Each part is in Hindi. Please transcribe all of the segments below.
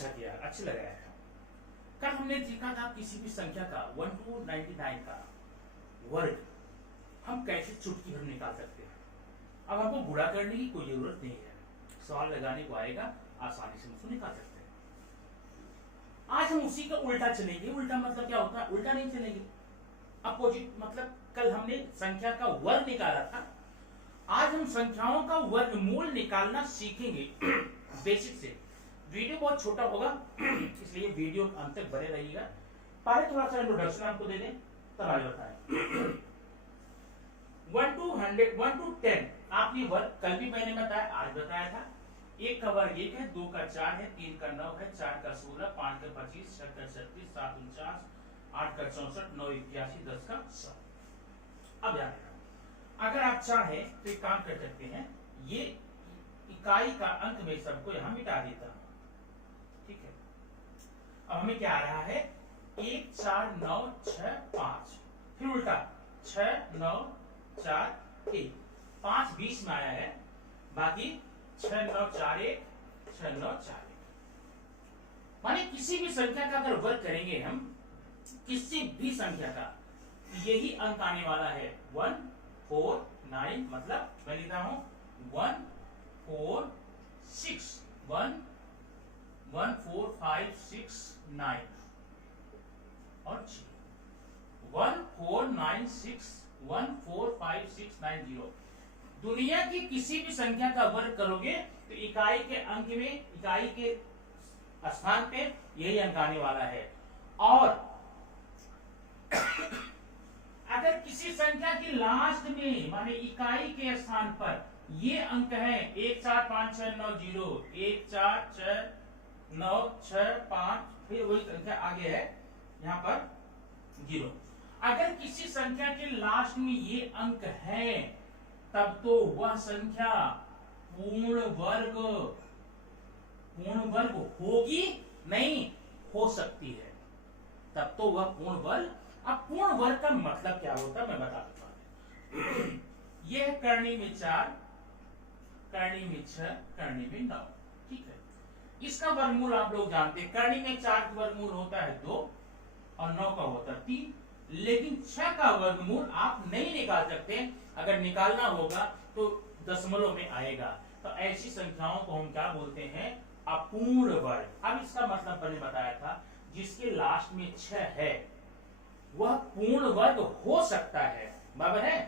अच्छा किया, अच्छी लगाया है। कल हमने सीखा था किसी भी संख्या का 1 to 99 का वर्ग हम कैसे चुटकी भर निकाल सकते हैं। अब हमको गुणा करने की कोई जरूरत नहीं है, सवाल लगाने को आएगा, आसानी से उसको निकाल सकते हैं। आज हम उसी का उल्टा चलेंगे। उल्टा मतलब क्या होता है? उल्टा नहीं चलेंगे, अपोजिट। मतलब कल हमने संख्या का वर्ग निकाला था, आज हम संख्याओं का वर्गमूल निकालना सीखेंगे बेसिक से। वीडियो बहुत छोटा होगा इसलिए वीडियो अंत तक बने रहिएगा। पहले थोड़ा सा इंट्रोडक्शन आपको दे दें, तब आगे बताएं। 1 to 100, 1 to 10 आपने वर्ग कल भी मैंने बताया, आज बताया था। 1 का वर्ग 1 है, 2 का 4 है, 3 का 9 है, 4 का 16, 5 का 25, 6 का 36, 7 49, 8 का 64, 9 81, 10 का 100। अब ध्यान देना, अगर आप चाहें तो एक काम कर सकते हैं, ये इकाई का अंक में सबको यहां मिटा देता हूं, ठीक है। अब हमें क्या आ रहा है? 1 4 9 6 5, फिर उल्टा 6 9 4 1, 5 बीच में आया है, बाकी 6 9 4 1, 6 9 4 1। माने किसी भी संख्या का अगर वर्ग करेंगे हम, किसी भी संख्या का, यही अंक आने वाला है 1 4 9। मतलब मैं लिखता हूं 1 4 6 1 1 4 5 6 9 और 1 4 9 6 1 4 5 6 9 0। दुनिया की किसी भी संख्या का वर्ग करोगे तो इकाई के अंक में, इकाई के स्थान पे यही अंक आने वाला है। और अगर किसी संख्या की लास्ट में, माने इकाई के स्थान पर ये अंक है 1 4 5 6 9 0, 1 4 6 9 6 5, फिर वही संख्या आगे है यहाँ पर 0। अगर किसी संख्या के लास्ट में ये अंक है, तब तो वह संख्या पूर्ण वर्ग होगी नहीं, हो सकती है, तब तो वह पूर्ण वर्ग। अब पूर्ण वर्ग का मतलब क्या होता है मैं बता देता हूं। यह है करनी में 4, करनी में 6, करनी में 9, ठीक है। इसका वर्गमूल आप लोग जानते हैं, करनी में 4 का वर्गमूल होता है 2 और 9 का होता है 3, लेकिन 6 का वर्गमूल आप नहीं निकाल सकते। अगर निकालना होगा तो दशमलव में आएगा। तो ऐसी संख्याओं को हम क्या बोलते हैं? अपूर्ण वर्ग। अब इसका मतलब मैंने बताया था, जिसके लास्ट में 6 है वह पूर्ण वर्ग हो सकता है, बराबर है,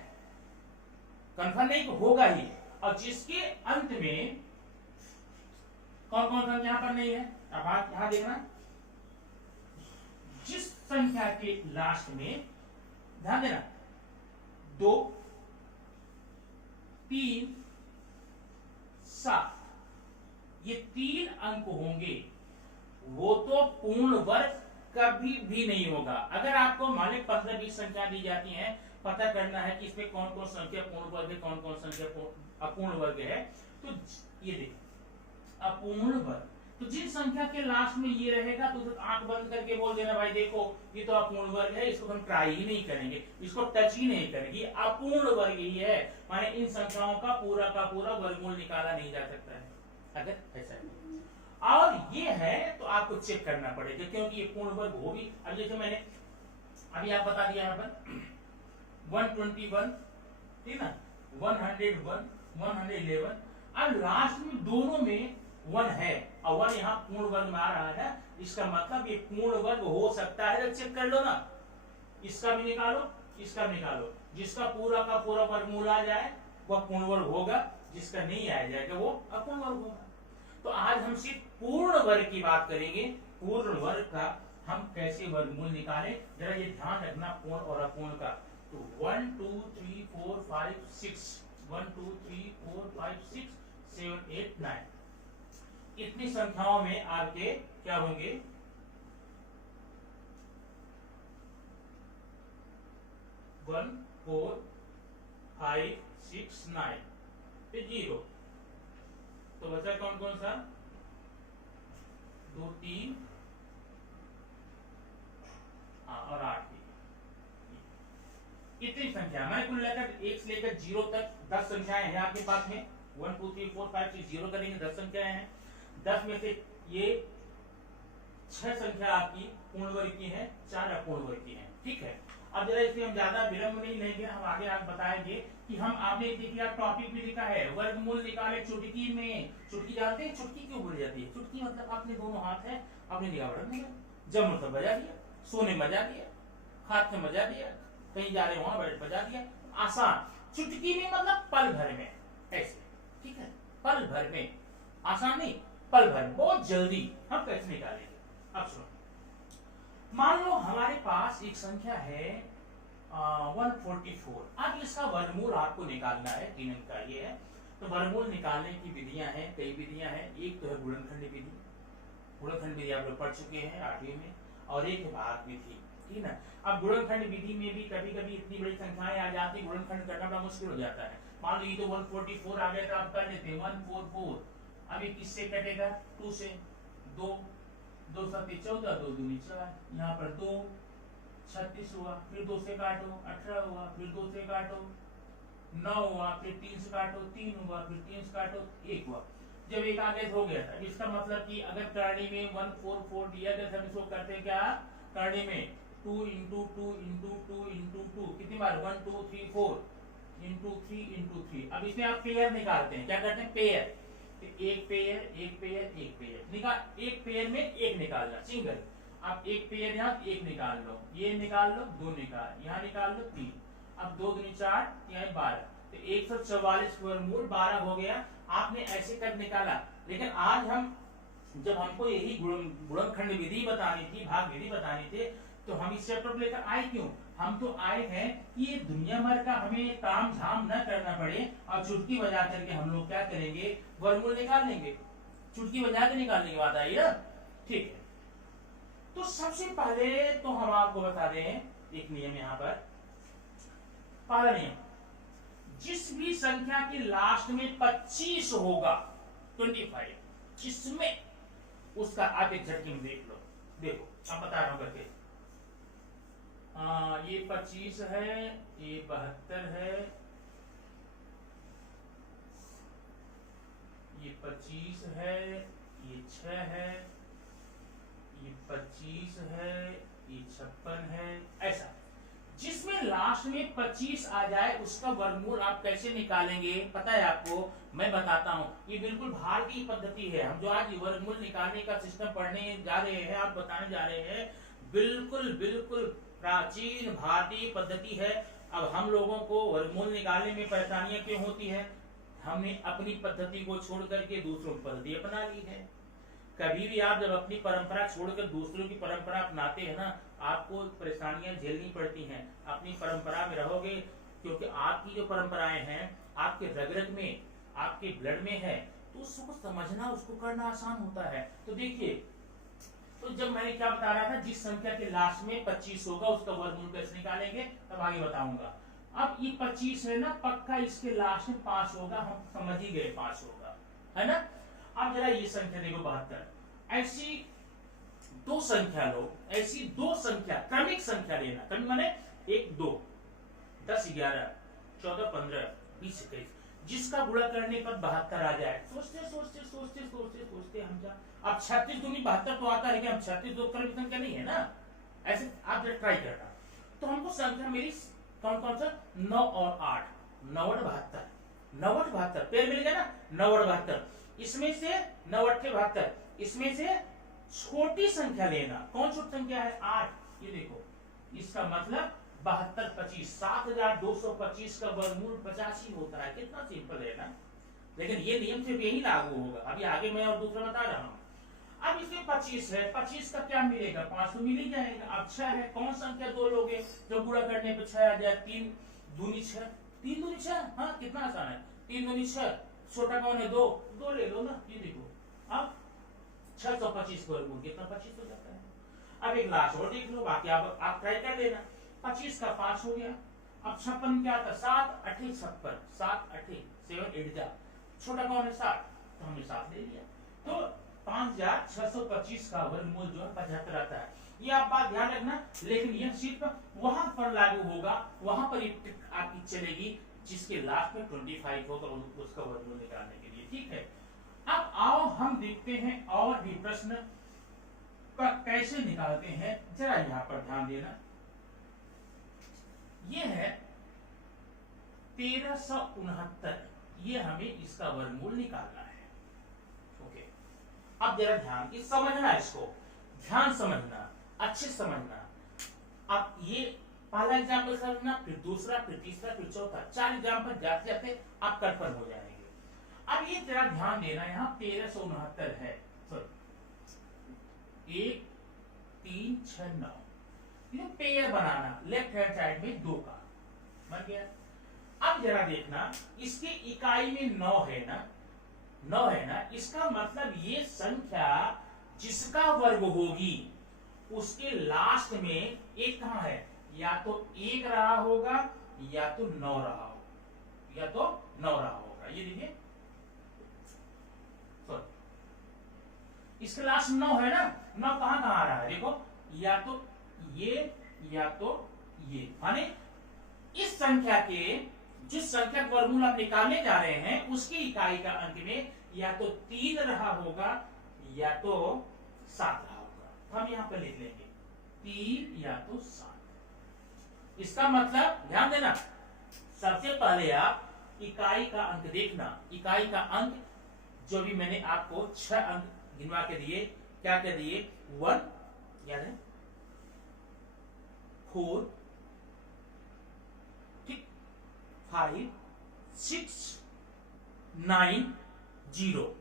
कंफर्म नहीं तो होगा ही। और जिसके अंत में कौन कौन सा यहां पर नहीं है, अब आप यहां देखना, जिस संख्या के लास्ट में, ध्यान देना, 2 3 7, ये 3 अंक होंगे, वो तो पूर्ण वर्ग कभी भी नहीं होगा। अगर आपको मान लीजिए 15-20 संख्या दी जाती हैं, पता करना है कि इसमें कौन कौन संख्या पूर्ण वर्ग है, कौन कौन संख्या अपूर्ण वर्ग है, तो ये देखो अपूर्ण वर्ग, तो जिन संख्या के लास्ट में ये रहेगा तो आंख बंद करके बोल देना भाई देखो ये तो अपूर्ण वर्ग है, इसको हम ट्राई ही नहीं करेंगे, इसको टच ही नहीं करेंगे, अपूर्ण वर्ग ही है। माने इन संख्याओं का पूरा वर्गमूल निकाला नहीं जा सकता है अगर ऐसा है। और ये है तो आपको चेक करना पड़ेगा, क्योंकि ये पूर्ण वर्ग हो भी। अब जैसे मैंने अभी आप बता दिया यहाँ पर 121, ठीक ना, 101, 111, अब लास्ट में दोनों में 1 है और 1 यहाँ पूर्ण वर्ग में आ रहा है, इसका मतलब ये पूर्ण वर्ग हो सकता है। तो चेक कर लो ना, इसका भी निकालो, इसका भी निकालो, जिसका पूरा का पूरा वर्गमूल आ जाए वह पूर्ण वर्ग होगा, जिसका नहीं आ जाएगा वो अपूर्ण वर्ग होगा। तो आज हम सिर्फ पूर्ण वर्ग की बात करेंगे, पूर्ण वर्ग का हम कैसे वर्गमूल निकालें, जरा ये ध्यान रखना पूर्ण और अपूर्ण का। तो 1 2 3 4 5 6, 1 2 3 4 5 6 7 8 9, इतनी संख्याओं में आपके क्या होंगे? 1 4 5 6 9 फिर 0, तो बचा कौन कौन सा? 2 3 और 8। कितनी संख्या? मैं कुल लेकर 1 से लेकर 0 तक 10 संख्याएं हैं आपके पास में। 1 2 3 4 5 6 0 करेंगे 10 संख्याएं हैं। 10 में से ये 6 संख्या आपकी पूर्ण वर्ग की है, 4 अपूर्ण वर्ग की है। ठीक है, अब जरा इसलिए हम ज्यादा विलंब नहीं लेंगे, हम आगे आप बताएंगे कि हम आपने देखिए टॉपिक भी लिखा है वर्गमूल निकाले चुटकी में। चुटकी जानते हैं चुटकी क्यों बोली जाती है? चुटकी मतलब आपने दोनों हाथ है, आपने निगाह बढ़ा दिया, जब मतलब बजा दिया, सोने मजा दिया, हाथ में मजा दिया, कहीं जा रहे वहां बजा दिया, आसान। चुटकी में मतलब पल भर में, ऐसे। ठीक है, पल भर में, आसान नहीं, पल भर में, बहुत जल्दी हम कैसे निकालेंगे। अब सुनो, मान लो हमारे पास एक संख्या है 144। अब इसका वर्गमूल आपको निकालना है, 3 अंक का ये है। तो वर्गमूल निकालने की विधियां हैं, कई विधियां हैं। एक तो है गुणनखंड विधि, गुणनखंड विधि आप लोग पढ़ चुके हैं 8वीं में, और एक है भाग विधि। ठीक है, अब गुणनखंड विधि में भी कभी कभी इतनी बड़ी संख्याएं आ जाती है, गुणनखंड करना बड़ा मुश्किल हो जाता है। मान लो ये तो 144 आ गया, तो आप कर लेते 144। अब ये किससे कटेगा? 2 से। 2 2 7 14, 2 दूनी 4, यहाँ पर 2 36 हुआ, फिर 2 से काटो 18 हुआ, फिर 2 से काटो 9 हुआ, फिर 3 से काटो 3 हुआ, फिर 3 से काटो 1 हुआ। जब एक आगे हो गया था, इसका मतलब कि अगर करणी में 144 दिया गया, हम इसको करते क्या? करणी में 2 × 2 × 2 × 2 कितनी बार? 1 2 3 4 × 3 × 3। अब इसमें आप पेयर निकालते हैं, क्या करते हैं? पेयर। एक पेयर, एक पेयर, एक पेयर निकाल, एक पेयर में एक निकालना, सिंगल। अब एक पेयर यहाँ एक निकाल लो, ये निकाल लो, 2 निकाल, यहाँ निकाल लो 3। अब 2 दूनी 4, यहाँ 12, तो 144 वर्गमूल 12 हो गया। आपने ऐसे कर निकाला। लेकिन आज हम, जब हमको यही गुणनखंड विधि बतानी थी, भाग विधि बतानी थी, तो हम इस चैप्टर को लेकर आए क्यों? हम तो आए हैं कि ये दुनिया भर का हमें ताम झाम न करना पड़े, और चुटकी बजा करके हम लोग क्या करेंगे? वर्गमूल निकाल लेंगे। चुटकी बजा के निकालने की बात आई ना। ठीक है, तो सबसे पहले तो हम आपको बता दें एक नियम यहाँ पर। पहला नियम, जिस भी संख्या की लास्ट में 25 होगा, 25, जिसमें उसका आप एक झटके में देख लो। देखो अब बता रहा हूं करके। ये 25 है, ये 72 है, ये 25 है, ये 6 है, ये 25 है, ये 56 है। ऐसा जिसमें लास्ट में 25 आ जाए उसका वर्गमूल आप कैसे निकालेंगे पता है आपको? मैं बताता हूं। ये बिल्कुल भारतीय पद्धति है। हम जो आज वर्गमूल निकालने का सिस्टम पढ़ने जा रहे हैं, आप बताने जा रहे हैं, बिल्कुल बिल्कुल प्राचीन भारतीय पद्धति है। अब हम लोगों को वर्गमूल निकालने में परेशानियां क्यों होती है? हमने अपनी पद्धति को छोड़ करके दूसरों की पद्धति अपना ली है। कभी भी आप जब अपनी परंपरा छोड़कर दूसरों की परंपरा अपनाते हैं ना, आपको परेशानियां झेलनी पड़ती हैं। अपनी परंपरा में रहोगे, क्योंकि आपकी जो परंपराएं हैं आपके रग-रग में, आपके ब्लड में है, तो उसको समझना, उसको करना आसान होता है। तो देखिए, तो जब मैंने क्या बता रहा था, जिस संख्या के लास्ट में 25 होगा उसका वर्गमूल कैसे निकालेंगे, तब आगे बताऊंगा। अब ये 25 है ना, पक्का इसके लास्ट में 5 होगा, हम समझ ही गए 5 होगा, है ना। अब जरा ये संख्या देखो 72। ऐसी दो संख्या लो, ऐसी दो संख्या, क्रमिक संख्या लेना। क्रमिक माने 1 2 10 11 14 15 20 21, जिसका गुणा करने पर 72 आ जाए। सोचते सोचते सोचते सोचते सोचते हम जा, अब 36 दूनी 72 तो आता है कि हम 36 दो क्रमिक संख्या नहीं है ना। ऐसे आप जरा ट्राई करना। तो हमको संख्या मेरी कौन कौन सा? 9 और 8, 9 और 72, 9 और 72 पेड़ मिल गया ना, 9 और 72। इसमें से 9 8 72, इसमें से छोटी संख्या लेना। कौन छोटी संख्या है? 8। ये देखो, इसका मतलब 72 25, 7225 का वर्गमूल 50 ही होता है। कितना सिंपल है ना। लेकिन ये नियम सिर्फ यही लागू होगा, अभी आगे मैं और दूसरा बता रहा हूँ। अब इसमें 25 है, 25 का क्या मिलेगा? 5 तो मिल ही जाएगा। अब 6 है, कौन संख्या दो लोगे जो गुणा करने पे 6 आ जाए? 3 दूनी 6, 3 दूनी 6, हाँ कितना आसान है। 3 दूनी 6, छोटा कौन है? 2, 2 ले लो ना। ये देखो, अब 625 वर्गमूल कितना? 25 हो जाता है। अब एक लास्ट और देख लो, बाकी आप ट्राई कर लेना। 25 का 5 हो गया। अब 56 क्या था? 7 8 56, 7 8 7 8 जा, छोटा कौन है? 7, तो हमने 7 ले लिया। तो 5625 का वर्गमूल जो है 75 आता है। ये आप बात ध्यान रखना। लेकिन यह सिर्फ वहां पर लागू होगा, वहां पर आपकी चलेगी जिसके लास्ट में 25 होगा, उसका वर्गमूल निकालने के लिए। ठीक है, अब आओ हम देखते हैं और भी प्रश्न। कैसे निकालते हैं जरा यहां पर ध्यान देना। ये है 1369, ये हमें इसका वर्गमूल निकालना है। ओके, अब जरा ध्यान की समझना, इसको ध्यान समझना, अच्छे समझना। अब ये पहला एग्जाम्पल समझना, फिर दूसरा, फिर तीसरा, फिर चौथा, 4 एग्जाम्पल जाते जाते आप कन्फर्म हो जाएंगे। अब ये जरा ध्यान देना, यहाँ 1369 है, सॉरी 1 3 6 9, ये पेयर बनाना लेफ्ट हैंड साइड में 2 का बन गया। अब जरा देखना, इसके इकाई में 9 है ना, 9 है ना, इसका मतलब ये संख्या जिसका वर्ग होगी उसके लास्ट में एक कहां है, या तो 1 रहा होगा या तो 9 रहा होगा, या तो 9 रहा होगा। ये देखिए इसके लास्ट 9 है ना, 9 कहां कहां आ रहा है, देखो या तो ये या तो ये, माने इस संख्या के, जिस संख्या का वर्गमूल आप निकालने जा रहे हैं उसकी इकाई का अंक में या तो 3 रहा होगा या तो 7 रहा होगा। हम यहां पर लिख लेंगे 3 या तो 7। इसका मतलब ध्यान देना, सबसे पहले आप इकाई का अंक देखना। इकाई का अंक जो भी मैंने आपको 6 अंक गिनवा के दिए, क्या क्या दिए, 1 याद है, 4 ठीक, 5 6 9 0।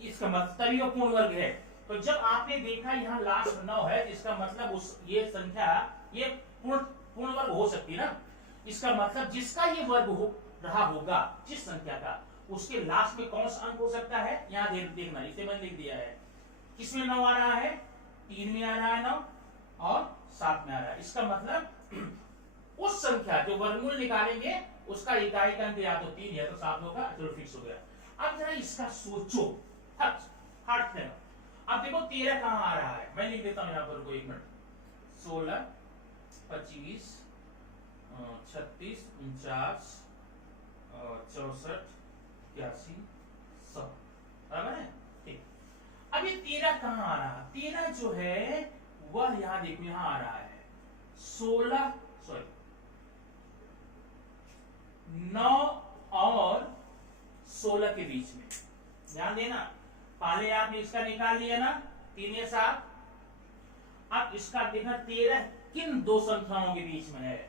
इसका मतलब तभी वो पूर्ण वर्ग है। तो जब आपने देखा यहाँ लास्ट 9 है, इसका मतलब उस ये संख्या ये पूर्ण वर्ग हो सकती है ना। इसका मतलब जिसका ये वर्ग हो रहा होगा, जिस संख्या का, उसके लास्ट में कौन सा अंक हो सकता है, यहाँ देखना, इसे मैंने लिख दिया है। किसमें 9 आ रहा है, 3 में आ रहा है 9 और 7 में आ रहा है। इसका मतलब उस संख्या जो वर्गमूल निकालेंगे उसका इकाई का अंक या तो 3 या तो 7 होगा। चलो फिक्स हो गया। अब जरा इसका सोचो, हट देना। अब देखो 13 कहां आ रहा है, मैं लिख देता हूं यहाँ पर को, 1 मिनट, 16 25 36 49 64 81 100, बराबर है, ठीक। अब ये 13 कहां आ रहा है, 13 जो है वह यहां देखो, यहां आ रहा है 16 सॉरी 9 और 16 के बीच में। ध्यान देना, पहले आपने इसका निकाल लिया ना, 3 या 7। अब इसका देखना 13 किन दो संख्याओं के बीच में है,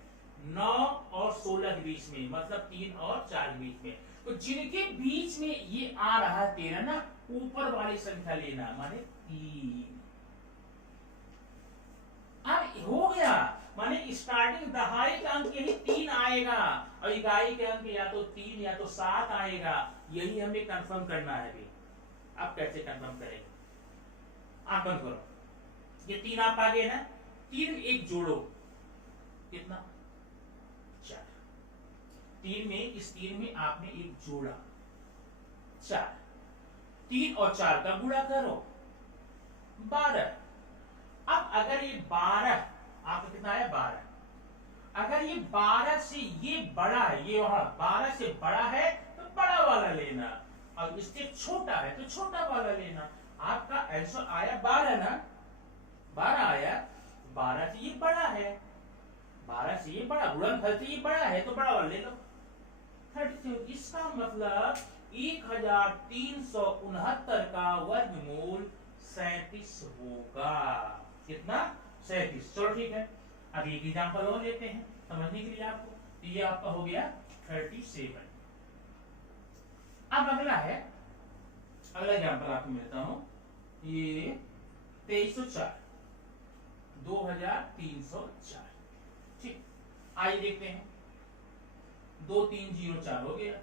9 और 16 के बीच में, मतलब 3 और 4 के बीच में। तो जिनके बीच में ये आ रहा है 13 ना, ऊपर वाली संख्या लेना, माने 3। अब हो गया, माने स्टार्टिंग दहाई का अंक यही 3 आएगा और इकाई के अंक या तो 3 या तो 7 आएगा। यही हमें कंफर्म करना है अभी। अब कैसे कंफर्म करेंगे, आप बंद करो, ये 3 आप आ गए ना, 3 एक जोड़ो, कितना 4। 3 में, इस 3 में आपने एक जोड़ा 4, 3 और 4 का गुणा करो 12। अब अगर ये 12 आपका कितना है, 12, अगर ये 12 से ये बड़ा है, ये वहां 12 से बड़ा है तो बड़ा वाला लेना, और इससे छोटा है तो छोटा वाला लेना। आपका आंसर आया 12 ना, 12 आया, 12 से ये बड़ा है, 12 से ये बड़ा, गुणनफल से ये बड़ा है तो बड़ा वाला ले लो 37। इसका मतलब 1369 का वर्गमूल 37 होगा। कितना, 37। चलो ठीक है, अब एक एग्जांपल और लेते हैं समझने के लिए आपको। तो ये आपका हो गया 37। अब अगला है, अगला एग्जांपल आपको मिलता हूं, ये 2304, 2304, ठीक। आइए देखते हैं, 2304 हो गया।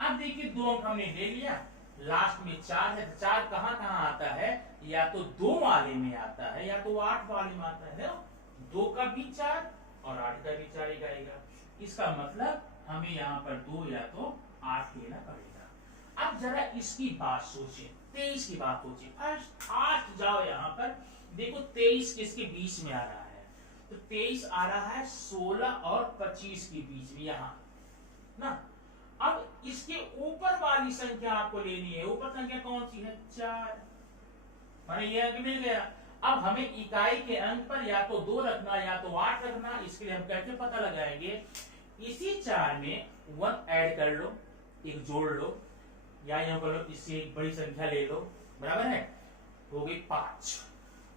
अब देखिए 2 अंक हमने ले लिया, लास्ट में 4 है, 4 कहां कहां आता है, या तो 2 वाले में आता है या तो 8 वाले में आता है। देखो 2 का भी 4 और 8 का भी 4 ही आएगा। इसका मतलब हमें यहाँ पर 2 या तो 8 लेना पड़ेगा। अब जरा इसकी बात सोचें, 23 की बात सोचें। फर्स्ट 8 जाओ, यहाँ पर देखो 23 किसके बीच में आ रहा है, तो 23 आ रहा है 16 और 25 के बीच में, यहाँ ना। अब इसके ऊपर वाली संख्या आपको लेनी है, ऊपर संख्या कौन सी है, 4। माने ये अंक मिल गया। अब हमें इकाई के अंक पर या तो 2 रखना या तो 8 रखना, इसके लिए हम कैसे पता लगाएंगे? इसी 4 में 1 ऐड कर लो, एक जोड़ लो, या यहाँ पर लो, इससे एक बड़ी संख्या ले लो, बराबर है, हो गई 5।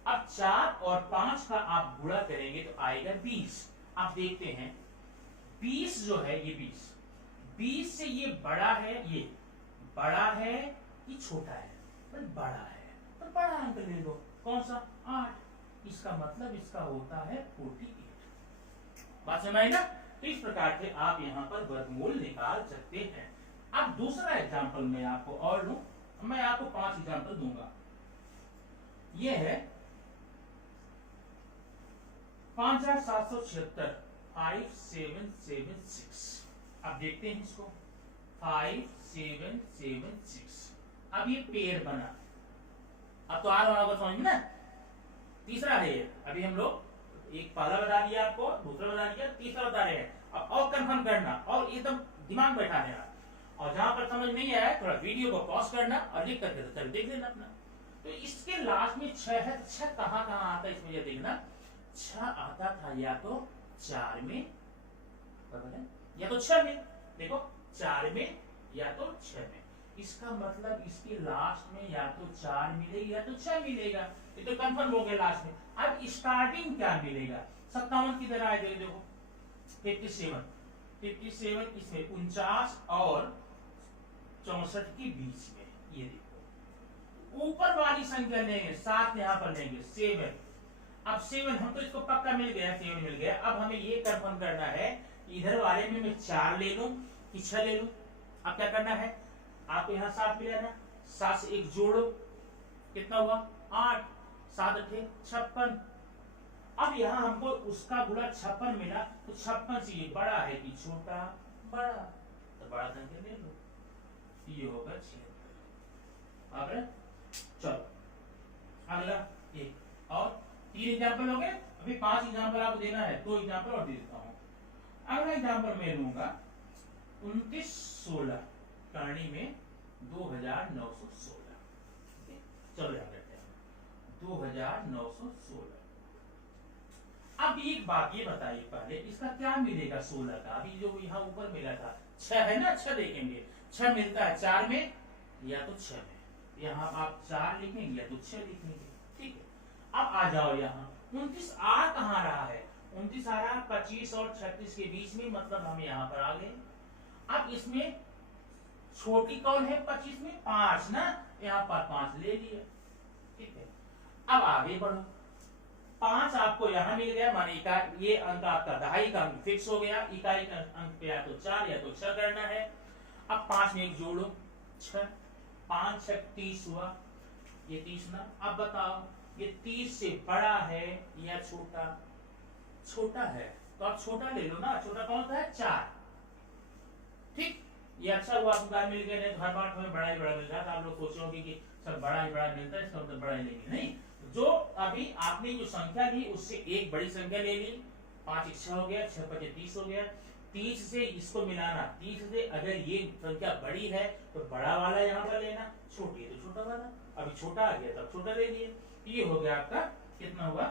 अब 4 और 5 का आप गुणा करेंगे तो आएगा 20। आप देखते हैं 20 जो है ये 20 से ये बड़ा है, ये बड़ा है कि छोटा है? बड़ा है, तो बड़ा अंक ले लो, कौन सा? 8। इसका मतलब इसका होता है 48। बात समझ आई ना? तो इस प्रकार से आप यहाँ पर वर्गमूल निकाल सकते हैं। अब दूसरा एग्जाम्पल मैं आपको और लूं, मैं आपको 5 एग्जाम्पल दूंगा। ये है 5776, 5776। अब देखते हैं इसको, 5776। अब ये पेड़ बना, अब तो आर होगा समझ में ना? तीसरा है ये, अभी हम लोग एक पहला बता दिया आपको, दूसरा बता दिया, तीसरा बता रहे हैं। अब और कंफर्म करना और एकदम दिमाग बैठा देना, और जहां पर समझ नहीं आया थोड़ा वीडियो को पॉज करना और लिख करके तो चल देख लेना अपना। तो इसके लास्ट में 6 है, 6 कहां कहां आता है इसमें ये देखना। 6 आता था या तो 4 में, बराबर है, या तो 6 में, देखो 4 में या तो 6 में। इसका मतलब इसके लास्ट में या तो 4 मिलेगी या तो 6 मिलेगा, ये तो कंफर्म हो गया लास्ट में। अब स्टार्टिंग क्या मिलेगा? 57 किधर आए देखो, 57 इसमें 49 और 64 के बीच में, ये देखो ऊपर वाली संख्या लेंगे, 7 यहां पर लेंगे, 7। अब 7 हम तो इसको पक्का मिल गया, 7 मिल गया। अब हमें ये कंफर्म करना है इधर वाले में मैं 4 ले लूं कि 6 ले लूं। अब क्या करना है, आपको यहाँ 7 मिला ना, 7 से 1 जोड़ो, कितना हुआ? 8। 7 अठे 56। अब यहाँ हमको उसका गुणा 56 मिला, तो 56 से ये बड़ा है कि छोटा? बड़ा, तो बड़ा संख्या ले लो, ये होगा 76। अगला चलो अगला एक और 3 एग्जाम्पल हो गए, अभी 5 एग्जाम्पल आपको देना है, 2 एग्जाम्पल और दे देता हूँ। अगला एग्जाम्पल मैं लूंगा 29/16 करणी में 2916। चलो याद रखते हैं 2916। अब एक बात ये बताइए पहले, इसका क्या मिलेगा 16 का? अभी जो यहाँ ऊपर मिला था 6 है ना, 6 देखेंगे, 6 मिलता है 4 में या तो 6 में, यहाँ आप 4 लिखेंगे या तो 6 लिखेंगे, ठीक है। अब आ जाओ यहाँ 29 आ कहाँ रहा है? 29 आ रहा है 25 और 36 के बीच में, मतलब हम यहाँ पर आ गए। अब इसमें छोटी कौन है? 25 में 5 ना, यहाँ पर 5 ले लिया, ठीक है। अब आगे बढ़ो, 5 आपको यहाँ मिल गया, माने ये अंक आपका दहाई का अंक फिक्स हो गया, इकाई का अंक पे या तो 4 या तो 6 करना है। अब 5 में 1 जोड़ो, 6, 5 6 30 हुआ, ये 30 ना। अब बताओ ये 30 से बड़ा है या छोटा? छोटा है, तो आप छोटा ले लो ना, छोटा कौन सा है? 4, ठीक। ये अच्छा हुआ आपको मिल गया, नहीं तो हर बार हमें बड़ा ही बड़ा मिल रहा था, आप लोग सोचोगे कि सब बड़ा ही बड़ा मिलता है, इसका मतलब बड़ा ही लेंगे, नहीं। जो अभी आपने जो संख्या ली उससे एक बड़ी संख्या ले ली, 5 6 हो गया, 6 5 30 हो गया। 30 से इसको मिलाना, 30 से अगर ये संख्या बड़ी है तो बड़ा वाला यहाँ पर लेना, छोटी है तो छोटा वाला। अभी छोटा आ गया तब छोटा ले लिए, ये हो गया आपका कितना हुआ?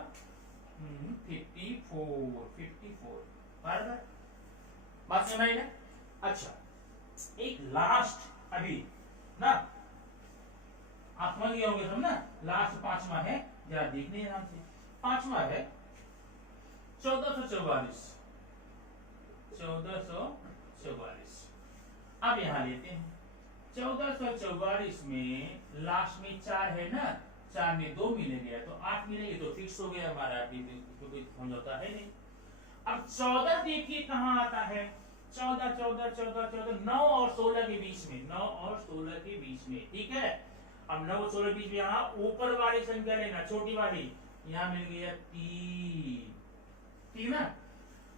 54 बराबर, बात समझ में? अच्छा एक लास्ट अभी ना, आप समझ गए होंगे सब ना, लास्ट 5वां है, जरा देखने ध्यान से। 5वां है 1444। अब यहां लेते हैं 1444 में लास्ट में 4 है ना, 4 में 2 मिलेंगे तो 8 मिलेंगे, तो फिक्स हो गया हमारा, समझौता है नहीं। अब 14 देखिए कहां आता है, 14 9 और 16 के बीच में, 9 और 16 के बीच में, ठीक है। अब 9 और 16 के बीच में यहाँ ऊपर वाली संख्या लेना, छोटी वाली, यहाँ मिल गया 3, ठीक ना।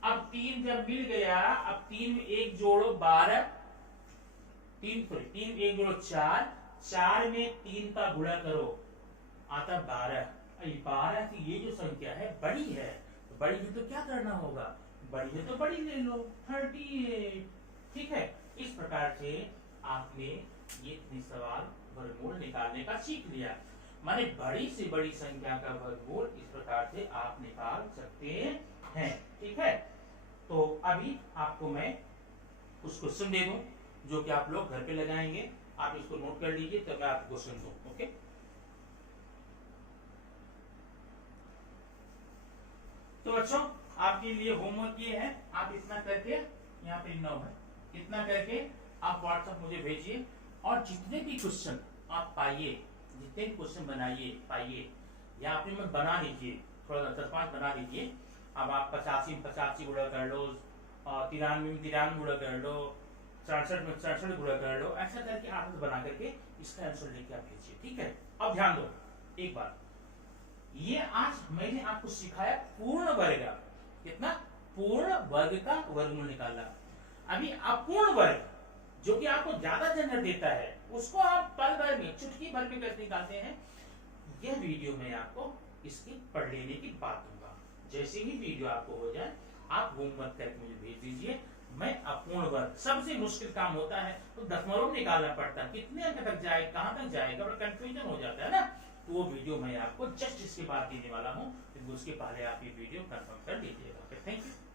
अब 3 जब मिल गया, अब 3 में 1 जोड़ो 12, 3 में 1 जोड़ो 4, 4 में 3 का गुणा करो, आता 12। 12 की ये जो संख्या है बड़ी है, तो बड़ी है तो क्या करना होगा? बड़ी है तो बड़ी ले लो, 38, ठीक है। इस प्रकार से आपने ये सवाल वर्गमूल निकालने का सीख लिया। माने बड़ी से बड़ी संख्या का वर्गमूल इस प्रकार से आप निकाल सकते हैं। ठीक है, तो अभी आपको मैं कुछ क्वेश्चन दे दूं जो कि आप लोग घर पे लगाएंगे, आप इसको नोट कर लीजिए, तब मैं आपको क्वेश्चन दूं। ओके, तो बच्चों आपके लिए होमवर्क ये है, आप इतना करके यहाँ पे 9 है, इतना करके आप व्हाट्सएप मुझे भेजिए और जितने भी क्वेश्चन आप पाइए, जितने भी क्वेश्चन बनाइए पाइए, या आपने में बना लीजिए, थोड़ा 10-5 बना लीजिए। अब आप 85 में 85 गुणा कर लो, 93 में 93 गुणा कर लो, 67 में 67 गुणा कर लो, ऐसा करके आप बना करके इसका आंसर लेके आप भेजिए। ठीक है, अब ध्यान दो एक बात, ये आज मैंने आपको सिखाया पूर्ण वर्ग, कितना पूर्ण वर्ग का वर्गमूल निकालना। अभी अपूर्ण वर्ग जो कि आपको ज्यादा जनरल देता है, उसको आप पल भर में, चुटकी भर में कैसे निकालते हैं, यह वीडियो मैं आपको इसकी पढ़ लेने की बात दूंगा। जैसे ही वीडियो आपको हो जाए, आप होमवर्क करके मुझे भेज दीजिए। मैं अपूर्ण वर्ग सबसे मुश्किल काम होता है, तो दशमलव निकालना पड़ता है, कितने अंक तक जाए, कहां तक जाएगा, बड़ा कंफ्यूजन हो जाता है ना। तो वो वीडियो मैं आपको जस्ट इसके बाद देने वाला हूं, तो उसके पहले आप ये वीडियो कंफर्म कर लीजिएगा। Thank you.